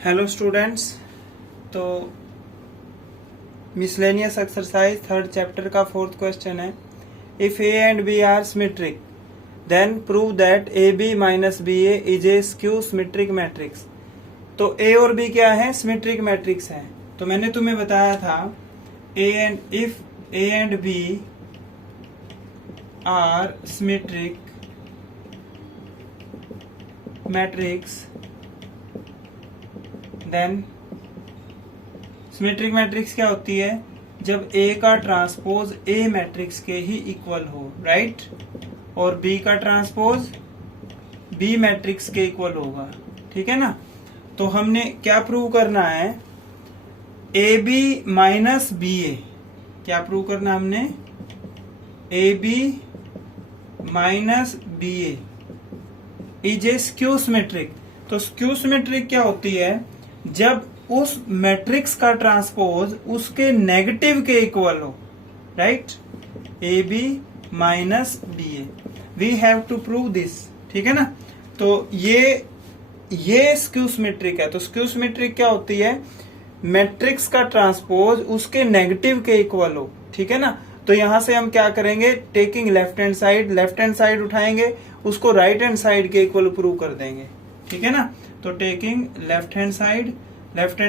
Hello students. तो miscellaneous exercise third chapter का fourth question है, if A and B are symmetric then prove that A B minus B A is a skew symmetric matrix. तो A और B क्या है? Symmetric matrix है। तो मैंने तुम्हें बताया था if A and B are symmetric matrix then symmetric matrix क्या होती है? जब ए का ट्रांसपोज ए मैट्रिक्स के ही इक्वल हो, राइट, और बी का ट्रांसपोज बी मैट्रिक्स के इक्वल होगा, ठीक है ना। तो हमने क्या प्रूव करना है? A B minus B A. क्या प्रूव करना हमने? A B minus B A is a skew symmetric. तो स्क्यू सिमेट्रिक क्या होती है? जब उस मैट्रिक्स का ट्रांसपोज उसके नेगेटिव के इक्वल हो, right, A B minus B A. We have to prove this, ठीक है ना। तो ये स्क्यू सिमेट्रिक है। तो स्क्यू सिमेट्रिक क्या होती है? मैट्रिक्स का ट्रांसपोज उसके नेगेटिव के इक्वल हो, ठीक है ना। तो यहां से हम क्या करेंगे? टेकिंग लेफ्ट हैंड साइड उठाएंगे, उसको राइट हैंड साइड के इक्वल प्रूव कर देंगे, ठीक है ना। तो टेकिंग लेफ्ट हैंड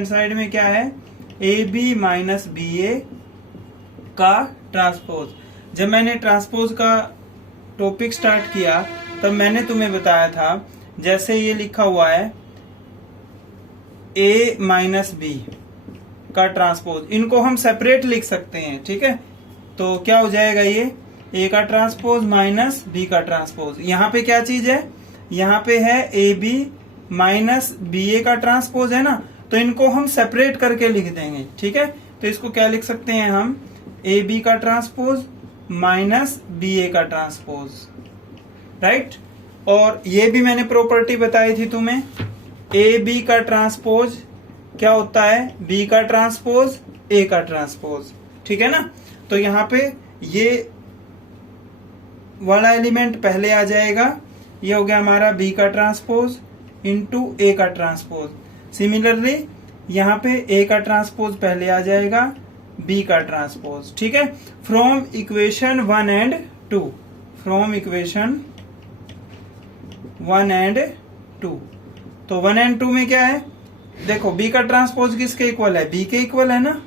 साइड में क्या है? ए बी माइनस बी ए का ट्रांसपोज। जब मैंने ट्रांसपोज का टॉपिक स्टार्ट किया तब मैंने तुम्हें बताया था, जैसे ये लिखा हुआ है ए माइनस बी का ट्रांसपोज, इनको हम सेपरेट लिख सकते हैं, ठीक है। तो क्या हो जाएगा? ये ए का ट्रांसपोज माइनस बी का ट्रांसपोज। यहाँ पे क्या चीज है? यहाँ पे है ए बी माइनस बी ए का ट्रांसपोज, है ना। तो इनको हम सेपरेट करके लिख देंगे, ठीक है। तो इसको क्या लिख सकते हैं हम? ए बी का ट्रांसपोज माइनस बी ए का ट्रांसपोज, राइट। और ये भी मैंने प्रॉपर्टी बताई थी तुम्हें, ए बी का ट्रांसपोज क्या होता है? बी का ट्रांसपोज ए का ट्रांसपोज, ठीक है ना। तो यहाँ पे ये वाला एलिमेंट पहले आ जाएगा, ये हो गया हमारा बी का ट्रांसपोज इंटू ए का ट्रांसपोज। सिमिलरली यहाँ पे ए का ट्रांसपोज पहले आ जाएगा, बी का ट्रांसपोज, ठीक है। From equation 1 and 2, from equation 1 and 2। तो 1 एंड 2 में क्या है? देखो बी का ट्रांसपोज किसके इक्वल है? बी के इक्वल है ना।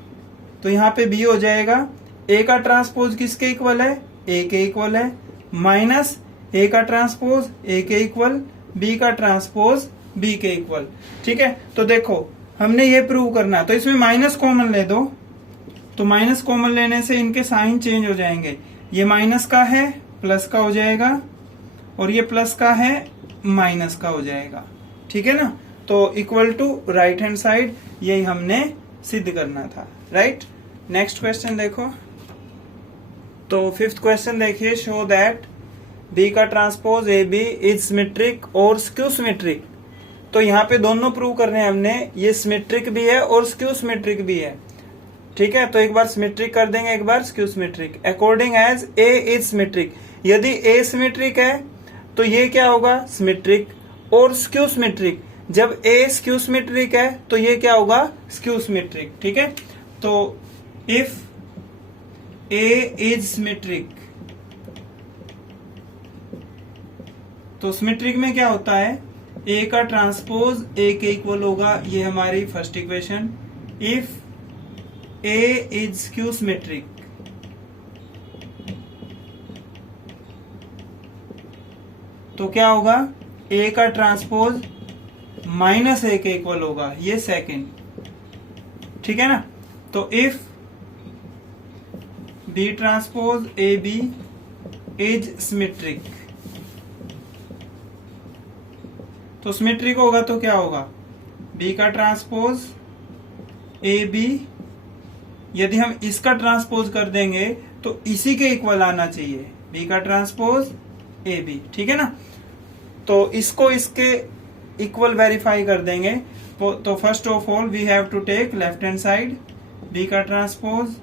तो यहाँ पे बी हो जाएगा। ए का ट्रांसपोज किसके इक्वल है? ए के इक्वल है, माइनस ए का ट्रांसपोज ए के इक्वल, बी का ट्रांसपोज बी के इक्वल, ठीक है। तो देखो हमने ये प्रूव करना है, तो इसमें माइनस कॉमन ले दो। तो माइनस कॉमन लेने से इनके साइन चेंज हो जाएंगे। ये माइनस का है प्लस का हो जाएगा, और ये प्लस का है माइनस का हो जाएगा, ठीक है ना। तो equal to right hand side, यही हमने सिद्ध करना था, राइट। नेक्स्ट क्वेश्चन देखो। तो फिफ्थ क्वेश्चन देखिए, शो दैट बी का transpose A B is symmetric और स्क्यू सिमेट्रिक। तो यहाँ पे दोनों प्रूव करने हैं हमने, ये सिमेट्रिक भी है और स्क्यू सिमेट्रिक भी है, ठीक है। तो एक बार सिमेट्रिक कर देंगे, एक बार skew symmetric. According as A is symmetric, यदि ए सिमेट्रिक है तो ये क्या होगा? सिमेट्रिक। और स्क्यू सिमेट्रिक, जब ए स्क्यू सिमेट्रिक है तो ये क्या होगा? स्क्यू सिमेट्रिक, ठीक है। तो इफ ए इज सिमेट्रिक, तो सिमेट्रिक में क्या होता है? ए का ट्रांसपोज ए के इक्वल होगा, ये हमारी first equation. If A is skew symmetric, तो क्या होगा? ए का ट्रांसपोज माइनस ए के इक्वल होगा, ये सेकंड, ठीक है ना। तो if B transpose A B is symmetric, तो सिमेट्रिक होगा तो क्या होगा? बी का ट्रांसपोज ए बी, यदि हम इसका ट्रांसपोज कर देंगे तो इसी के इक्वल आना चाहिए, बी का ट्रांसपोज ए बी, ठीक है ना। तो इसको इसके इक्वल वेरीफाई कर देंगे। तो first of all we have to take left hand side, B का ट्रांसपोज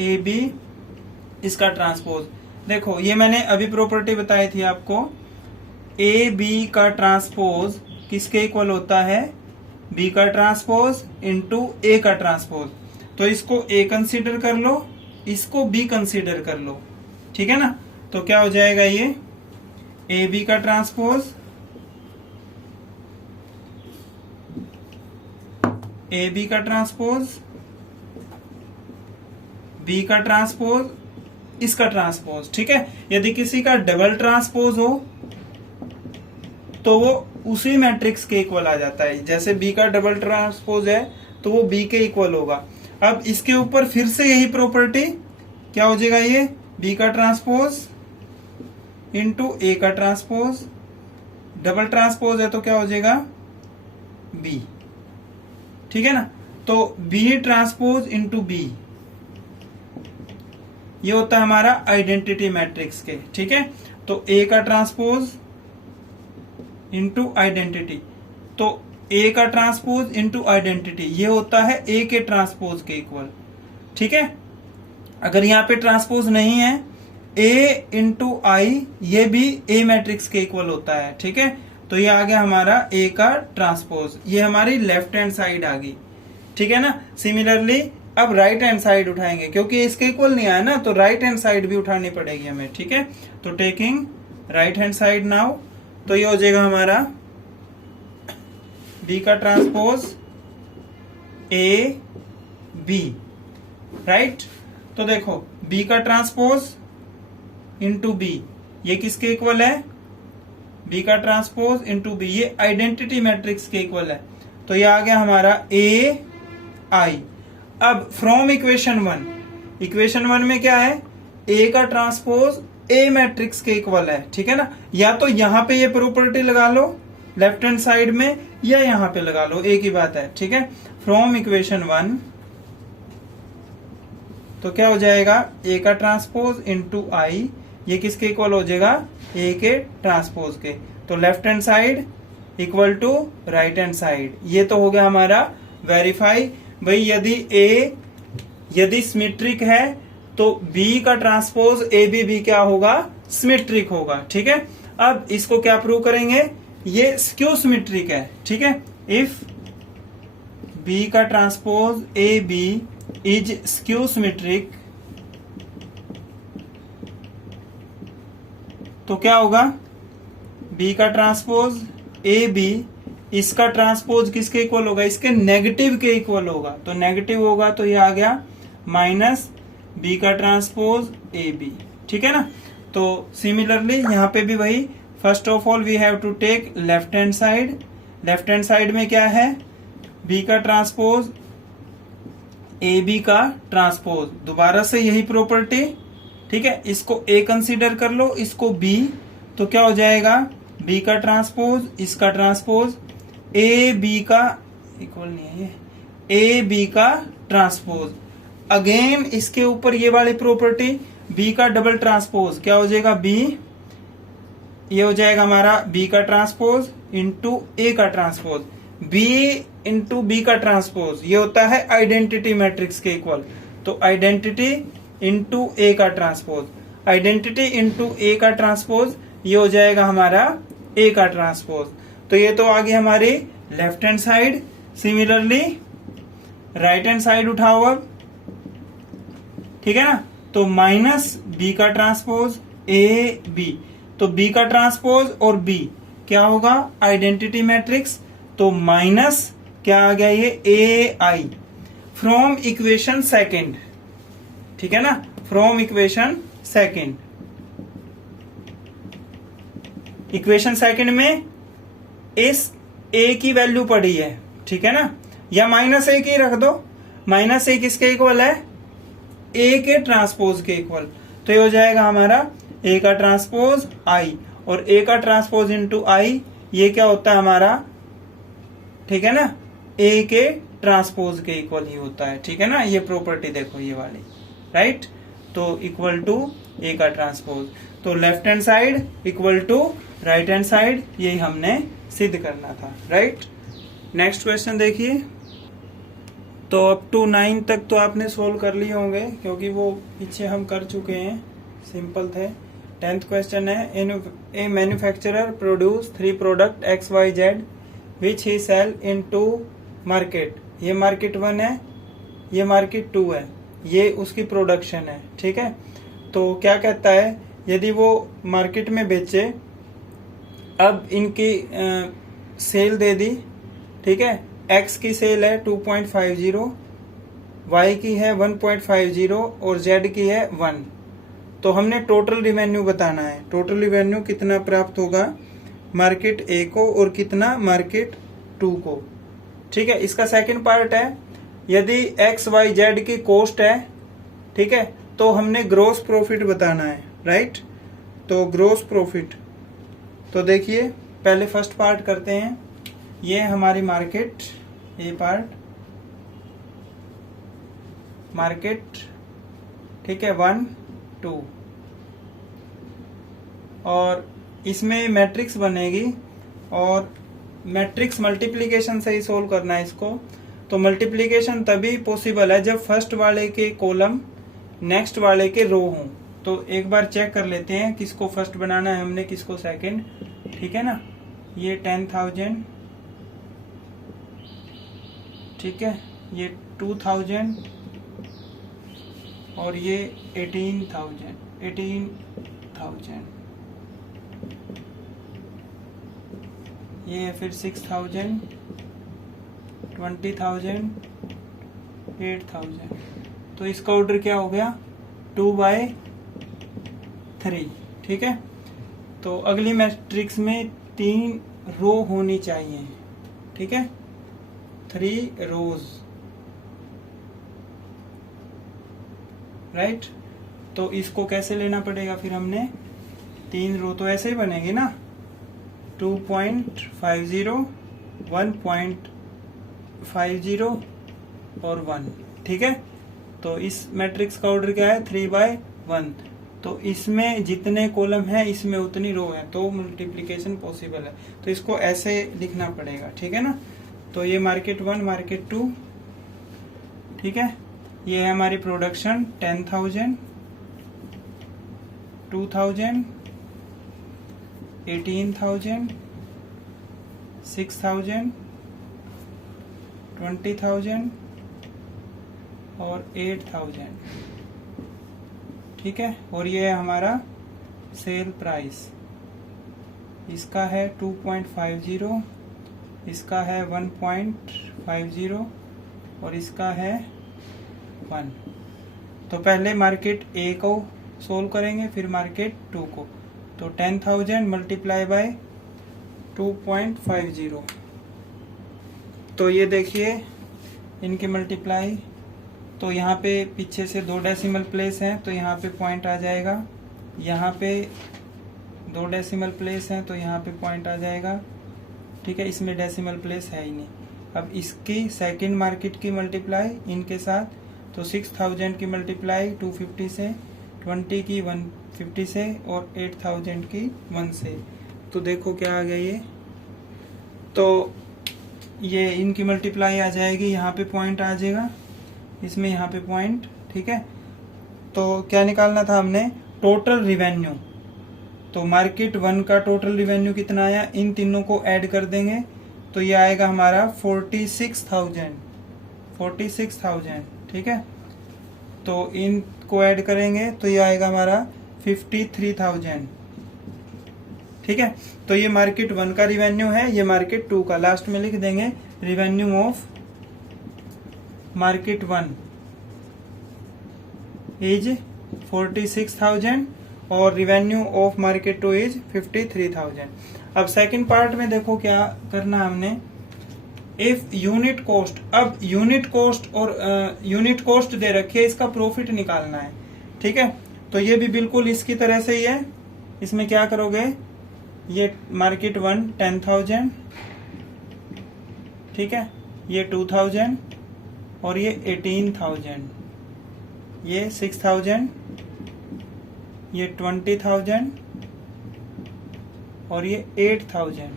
ए बी, इसका ट्रांसपोज। देखो ये मैंने अभी प्रॉपर्टी बताई थी आपको, ए बी का ट्रांसपोज किसके इक्वल होता है? बी का ट्रांसपोज इंटू ए का ट्रांसपोज। तो इसको ए कंसीडर कर लो, इसको बी कंसीडर कर लो, ठीक है ना। तो क्या हो जाएगा ये ए बी का ट्रांसपोज, ए बी का ट्रांसपोज, बी का ट्रांसपोज, इसका ट्रांसपोज, ठीक है। यदि किसी का डबल ट्रांसपोज हो तो वो उसी मैट्रिक्स के इक्वल आ जाता है। जैसे बी का डबल ट्रांसपोज है तो वो बी के इक्वल होगा। अब इसके ऊपर फिर से यही प्रॉपर्टी, क्या हो जाएगा ये बी का ट्रांसपोज इंटू ए का ट्रांसपोज, डबल ट्रांसपोज है तो क्या हो जाएगा बी, ठीक है ना। तो बी ट्रांसपोज इंटू बी, ये होता है हमारा आइडेंटिटी मैट्रिक्स के, ठीक है। तो ए का ट्रांसपोज इंटू आइडेंटिटी, तो ए का ट्रांसपोज इंटू आइडेंटिटी ये होता है ए के ट्रांसपोज के इक्वल, ठीक है। अगर यहाँ पे ट्रांसपोज नहीं है, ए इंटू आई ये भी ए मैट्रिक्स के इक्वल होता है, ठीक है। तो ये आ गया हमारा ए का ट्रांसपोज, ये हमारी लेफ्ट हैंड साइड आ गई, ठीक है ना। सिमिलरली अब राइट हैंड साइड उठाएंगे, क्योंकि इसके इक्वल नहीं आया ना, तो राइट हैंड साइड भी उठानी पड़ेगी हमें, ठीक है। तो taking right hand side now, तो ये हो जाएगा हमारा बी का ट्रांसपोज ए बी, राइट। तो देखो बी का ट्रांसपोज इंटू बी ये किसके इक्वल है, बी का ट्रांसपोज इंटू बी, ये आइडेंटिटी मैट्रिक्स के इक्वल है। तो ये आ गया हमारा ए आई। अब from equation one, equation one में क्या है, ए का ट्रांसपोज ए मैट्रिक्स के इक्वल है, ठीक है ना। या तो यहां पे ये प्रॉपर्टी लगा लो लेफ्ट हैंड साइड में, या यहां पे लगा लो, एक ही बात है, ठीक है। फ्रॉम इक्वेशन वन तो क्या हो जाएगा ए का ट्रांसपोज इंटू आई, ये किसके इक्वल हो जाएगा ए के ट्रांसपोज के। तो left hand side equal to right hand side, ये तो हो गया हमारा वेरीफाई। भाई यदि सिमेट्रिक है तो बी का ट्रांसपोज ए बी क्या होगा, सिमेट्रिक होगा, ठीक है। अब इसको क्या प्रूव करेंगे, ये स्क्यू सिमेट्रिक है, ठीक है। इफ बी का transpose A B is skew symmetric, तो क्या होगा बी का ट्रांसपोज ए बी, इसका ट्रांसपोज किसके इक्वल होगा, इसके नेगेटिव के इक्वल होगा। तो नेगेटिव होगा तो ये आ गया माइनस बी का ट्रांसपोज ए बी, ठीक है ना। तो सिमिलरली यहाँ पे भी वही, first of all we have to take left hand side. Left hand side में क्या है, बी का ट्रांसपोज ए बी का ट्रांसपोज, दोबारा से यही प्रॉपर्टी, ठीक है। इसको ए कंसीडर कर लो, इसको बी, तो क्या हो जाएगा बी का ट्रांसपोज, इसका ट्रांसपोज, ए बी का इक्वल नहीं है ये, ए बी का ट्रांसपोज। अगेन इसके ऊपर ये वाली प्रॉपर्टी बी का डबल ट्रांसपोज, क्या हो जाएगा बी, ये हो जाएगा हमारा बी का ट्रांसपोज इंटू ए का ट्रांसपोज, बी इंटू बी का ट्रांसपोज ये होता है आइडेंटिटी मैट्रिक्स के इक्वल। तो आइडेंटिटी इंटू ए का ट्रांसपोज, आइडेंटिटी इंटू ए का ट्रांसपोज ये हो जाएगा हमारा ए का ट्रांसपोज। तो ये तो आ गई हमारी left hand side. Similarly right hand side उठाओ अब, ठीक है ना। तो माइनस बी का ट्रांसपोज ए बी, तो बी का ट्रांसपोज और बी क्या होगा आइडेंटिटी मैट्रिक्स, तो माइनस क्या आ गया ये ए आई फ्रॉम इक्वेशन सेकेंड, ठीक है ना, from equation second. Equation second में इस ए की वैल्यू पड़ी है, ठीक है ना, या माइनस ए की रख दो, माइनस ए किसके इक्वल है, ए के ट्रांसपोज के इक्वल। तो ये हो जाएगा हमारा ए का ट्रांसपोज आई, और ए का ट्रांसपोज इंटू आई ये क्या होता है हमारा, ठीक है ना, ए के ट्रांसपोज के इक्वल ही होता है, ठीक है ना। ये प्रॉपर्टी देखो ये वाली, राइट। तो इक्वल टू ए का ट्रांसपोज, तो left hand side equal to right hand side, यही हमने सिद्ध करना था, राइट। नेक्स्ट क्वेश्चन देखिए। तो अप टू 9 तक तो आपने सोल्व कर लिए होंगे, क्योंकि वो पीछे हम कर चुके हैं, सिंपल थे। 10th क्वेश्चन है, a manufacturer produce 3 product XYZ which he sell in 2 market, ये मार्केट 1 है, ये मार्केट 2 है, ये उसकी प्रोडक्शन है। ठीक है, तो क्या कहता है, यदि वो मार्केट में बेचे, अब इनकी सेल दे दी, ठीक है, एक्स की सेल है 2.50, वाई की है 1.50 और जेड की है 1। तो हमने टोटल रिवेन्यू बताना है, टोटल रिवेन्यू कितना प्राप्त होगा मार्केट ए को और कितना मार्केट 2 को। ठीक है, इसका सेकंड पार्ट है, यदि एक्स वाई जेड की कॉस्ट है, ठीक है, तो हमने ग्रोस प्रॉफिट बताना है, राइट। तो ग्रोस प्रॉफिट, तो देखिए पहले फर्स्ट पार्ट करते हैं, ये हमारी मार्केट, ये पार्ट मार्केट, ठीक है, 1 2, और इसमें मैट्रिक्स बनेगी और मैट्रिक्स मल्टीप्लिकेशन से ही सोल्व करना है इसको। तो मल्टीप्लिकेशन तभी पॉसिबल है जब फर्स्ट वाले के कॉलम नेक्स्ट वाले के रो हों। तो एक बार चेक कर लेते हैं किसको फर्स्ट बनाना है हमने, किसको सेकंड। ठीक है ना, ये 10,000, ठीक है, ये 2,000 और ये 18,000 ये है फिर 6,000, 20,000, 8,000। तो इसका ऑर्डर क्या हो गया 2/3। ठीक है, तो अगली मैट्रिक्स में 3 रो होनी चाहिए। ठीक है, 3 रोज, राइट। तो इसको कैसे लेना पड़ेगा फिर हमने, 3 रो तो ऐसे ही बनेगी ना, 2.50, 1.50 और 1। ठीक है, तो इस मैट्रिक्स का ऑर्डर क्या है 3/1। तो इसमें जितने कॉलम है इसमें उतनी रो है, तो मल्टीप्लिकेशन पॉसिबल है। तो इसको ऐसे लिखना पड़ेगा। ठीक है ना, तो ये मार्केट 1 मार्केट 2, ठीक है, ये है हमारी प्रोडक्शन 10,000, 2,000, 18,000, 6,000, 20,000 और 8,000। ठीक है, और ये है हमारा सेल प्राइस, इसका है 2.50, इसका है 1.50 और इसका है 1। तो पहले मार्केट ए को सोल्व करेंगे, फिर मार्केट 2 को। तो 10,000 मल्टीप्लाई बाय 2.50, तो ये देखिए इनकी मल्टीप्लाई, तो यहाँ पे पीछे से 2 डेसिमल प्लेस हैं, तो यहाँ पे पॉइंट आ जाएगा, यहाँ पे 2 डेसिमल प्लेस हैं, तो यहाँ पे पॉइंट आ जाएगा। ठीक है, इसमें डेसिमल प्लेस है ही नहीं। अब इसकी सेकंड मार्केट की मल्टीप्लाई इनके साथ, तो 6,000 की मल्टीप्लाई 250 से, 20 की 150 से और 8,000 की 1 से। तो देखो क्या आ गया ये, तो ये इनकी मल्टीप्लाई आ जाएगी, यहाँ पे पॉइंट आ जाएगा, इसमें यहाँ पे पॉइंट। ठीक है, तो क्या निकालना था हमने, टोटल रिवेन्यू। तो मार्केट 1 का टोटल रिवेन्यू कितना आया, इन तीनों को ऐड कर देंगे, तो ये आएगा हमारा 46,000। ठीक है, तो इनको ऐड करेंगे तो ये आएगा हमारा 53,000। ठीक है, तो ये मार्केट 1 का रिवेन्यू है, ये मार्केट 2 का। लास्ट में लिख देंगे रिवेन्यू ऑफ मार्केट 1 इज 46,000 और रिवेन्यू ऑफ मार्केट 2 इज 53,000। अब सेकंड पार्ट में देखो क्या करना हमने, इफ यूनिट कॉस्ट, अब यूनिट कॉस्ट और यूनिट कॉस्ट दे रखी है, इसका प्रॉफिट निकालना है। ठीक है, तो ये भी बिल्कुल इसकी तरह से ही है। इसमें क्या करोगे, ये मार्केट 1 10,000, ठीक है, ये 2,000 और ये 18,000, ये 6,000, ये 20,000 और ये 8,000।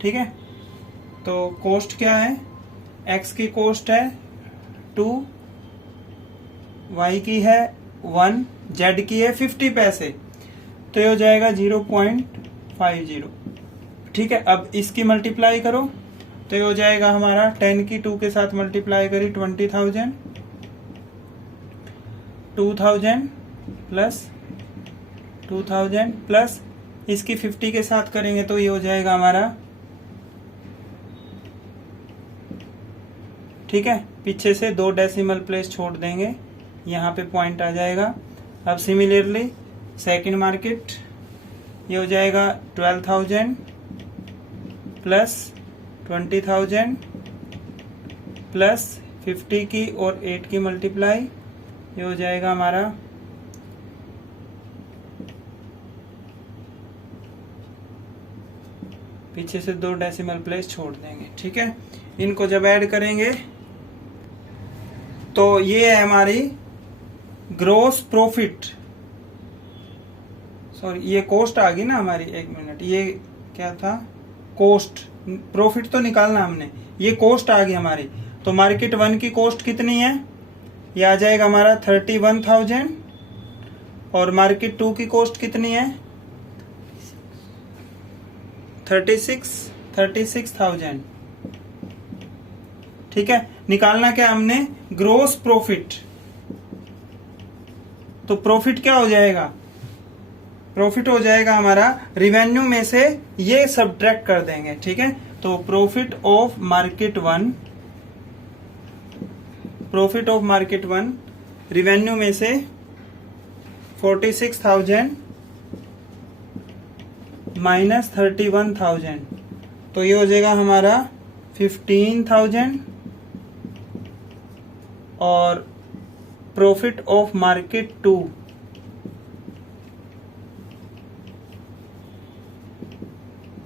ठीक है, तो कॉस्ट क्या है, एक्स की कॉस्ट है 2, वाई की है 1, जेड की है 50 पैसे, तो ये हो जाएगा 0.50। ठीक है, अब इसकी मल्टीप्लाई करो, तो ये हो जाएगा हमारा 10 की 2 के साथ मल्टीप्लाई करी 20,000, 2000 प्लस 2000 प्लस इसकी 50 के साथ करेंगे तो ये हो जाएगा हमारा, ठीक है, पीछे से 2 डेसिमल प्लेस छोड़ देंगे, यहाँ पे पॉइंट आ जाएगा। अब सिमिलरली सेकंड मार्केट ये हो जाएगा 12,000 प्लस 20,000 प्लस 50 की और 8 की मल्टीप्लाई, ये हो जाएगा हमारा पीछे से 2 डेसिमल प्लेस छोड़ देंगे, ठीक है। इनको जब ऐड करेंगे तो ये है हमारी ग्रोस प्रॉफिट, सॉरी ये कॉस्ट आ गई ना हमारी, एक मिनट, ये क्या था, कॉस्ट, प्रॉफिट तो निकालना हमने, ये कॉस्ट आ गई हमारी। तो मार्केट 1 की कॉस्ट कितनी है, ये आ जाएगा हमारा 31,000 और मार्केट 2 की कॉस्ट कितनी है 36,000, ठीक है। निकालना क्या हमने, ग्रोस प्रॉफिट। तो प्रॉफिट क्या हो जाएगा, प्रॉफिट हो जाएगा हमारा रिवेन्यू में से ये सब्ट्रैक्ट कर देंगे, ठीक है। तो profit of market 1, profit of market 1 revenue में से 46,000 माइनस 31,000, तो ये हो जाएगा हमारा 15,000 और प्रॉफिट ऑफ मार्केट 2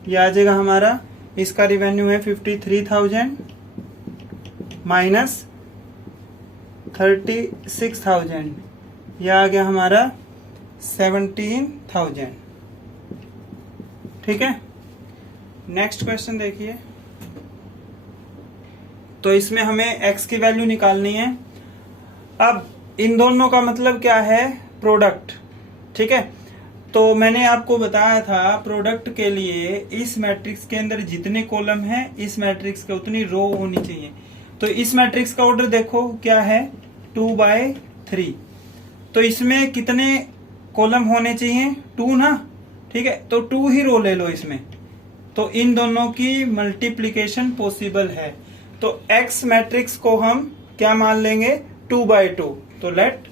ये आ जाएगा हमारा, इसका रिवेन्यू है 53,000 माइनस 36,000, यह आ गया हमारा 17,000, ठीक है। नेक्स्ट क्वेश्चन देखिए, तो इसमें हमें x की वैल्यू निकालनी है। अब इन दोनों का मतलब क्या है, प्रोडक्ट, ठीक है। तो मैंने आपको बताया था प्रोडक्ट के लिए इस मैट्रिक्स के अंदर जितने कॉलम हैं इस मैट्रिक्स के उतनी रो होनी चाहिए। तो इस मैट्रिक्स का ऑर्डर देखो क्या है, 2/3, तो इसमें कितने कॉलम होने चाहिए, 2 ना, ठीक है। तो 2 ही रो ले लो इसमें, तो इन दोनों की मल्टीप्लीकेशन पॉसिबल है। तो x मैट्रिक्स को हम क्या मान लेंगे, 2/2। तो लेट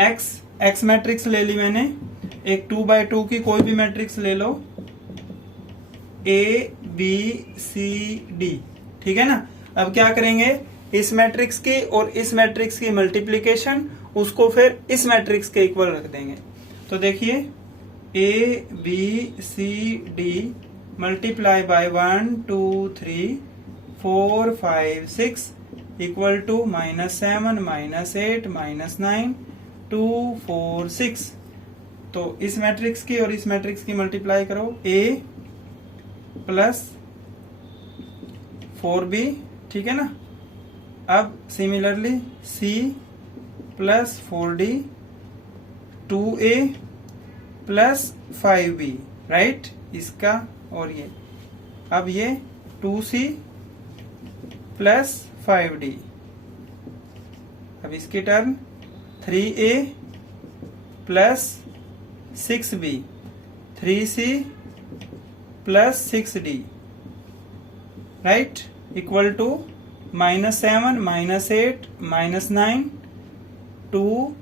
x मैट्रिक्स ले ली मैंने, एक 2/2 की कोई भी मैट्रिक्स ले लो, A B C D, ठीक है ना। अब क्या करेंगे, इस मैट्रिक्स की और इस मैट्रिक्स की मल्टीप्लीकेशन, उसको फिर इस मैट्रिक्स के इक्वल रख देंगे। तो देखिए A B C D multiply by 1 2 3 4 5 6 equal to -7 -8 -9 2 4 6। तो इस मैट्रिक्स की और इस मैट्रिक्स की मल्टीप्लाई करो, A प्लस 4B, ठीक है ना। अब similarly C plus 4D 2A plus 5B, right, इसका और ये, अब ये 2C प्लस 5D, अब इसकी turn 3A plus 6B 3C plus 6D, right, equal to -7 -8 -9 2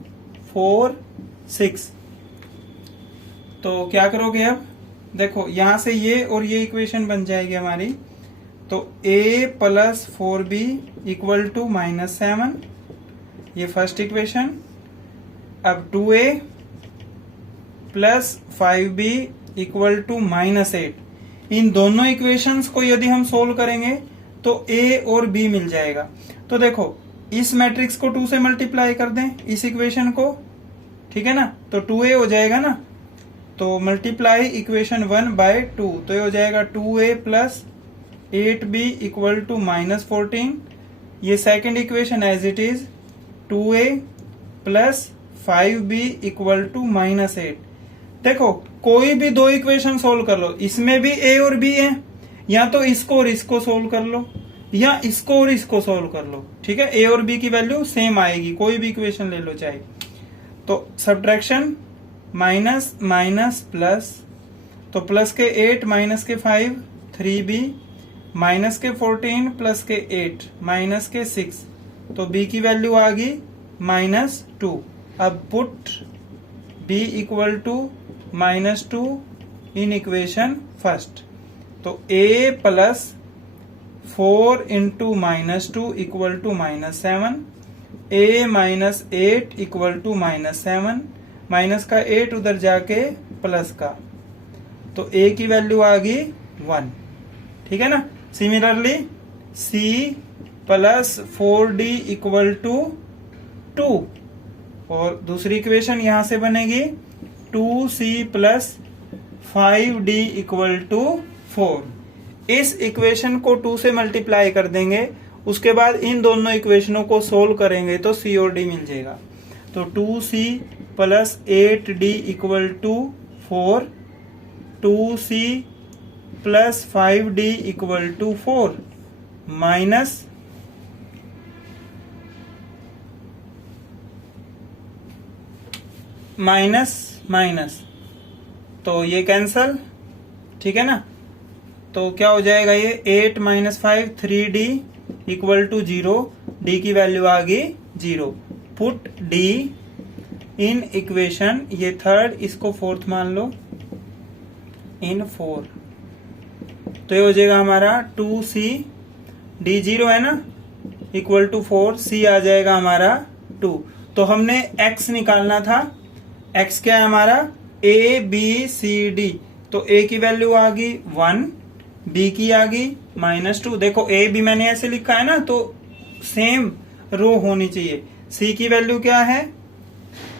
4 6। तो क्या करोगे, अब देखो यहां से ये और ये इक्वेशन बन जाएगी हमारी। तो A plus 4B equal to -7, ये फर्स्ट इक्वेशन। अब 2A plus 5B equal to -8, इन दोनों इक्वेशंस को यदि हम सोल्व करेंगे तो A और B मिल जाएगा। तो देखो इस मैट्रिक्स को 2 से मल्टीप्लाई कर दें, इस इक्वेशन को, ठीक है ना, तो 2A हो जाएगा ना। तो मल्टीप्लाई इक्वेशन 1/2, तो ये हो जाएगा 2A plus 8B equal to -14। ये second equation as it is 2A plus 5B equal to -8। देखो कोई भी दो इक्वेशन सोल्व कर लो, इसमें भी A और B है, या तो इसको और इसको सोल्व कर लो या इसको और इसको सोल्व कर लो, ठीक है। ए और बी की वैल्यू सेम आएगी, कोई भी इक्वेशन ले लो चाहे। तो सब्ट्रैक्शन माइनस माइनस प्लस, तो प्लस के 8 माइनस के 5 3b, माइनस के 14 प्लस के 8 माइनस के 6, तो b की वैल्यू आ गई -2। अब put b equal to -2 in equation first, तो a plus 4 into -2 equal to -7, a minus 8 equal to -7, minus का 8 उधर जाके प्लस का, तो a की वैल्यू आ गई 1, ठीक है ना। Similarly c plus 4d equal to 2, और दूसरी इक्वेशन यहां से बनेगी 2c plus 5d equal to 4। इस इक्वेशन को 2 से मल्टीप्लाई कर देंगे, उसके बाद इन दोनों इक्वेशनों को सोल्व करेंगे तो c और d मिल जाएगा। तो 2c plus 8d equal to 4, 2c plus 5d equal to 4, minus minus minus, तो ये कैंसल, ठीक है ना। तो क्या हो जाएगा ये 8 minus 5 3d equal to 0, d की वैल्यू आ गई 0। पुट d इन इक्वेशन, ये थर्ड, इसको फोर्थ मान लो, इन 4, तो ये हो जाएगा हमारा 2c, d 0 है ना, इक्वल टू 4, c आ जाएगा हमारा 2। तो हमने x निकालना था, x क्या है हमारा a b c d, तो a की वैल्यू आ गई 1, b की आ गई -2। देखो a b मैंने ऐसे लिखा है ना, तो सेम रो होनी चाहिए। c की वैल्यू क्या है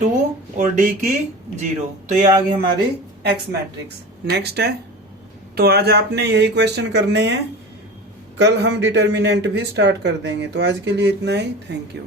2 और d की 0, तो ये आ गई हमारी x मैट्रिक्स। नेक्स्ट है, तो आज आपने यही क्वेश्चन करने हैं, कल हम डिटर्मिनेंट भी स्टार्ट कर देंगे। तो आज के लिए इतना ही, थैंक यू।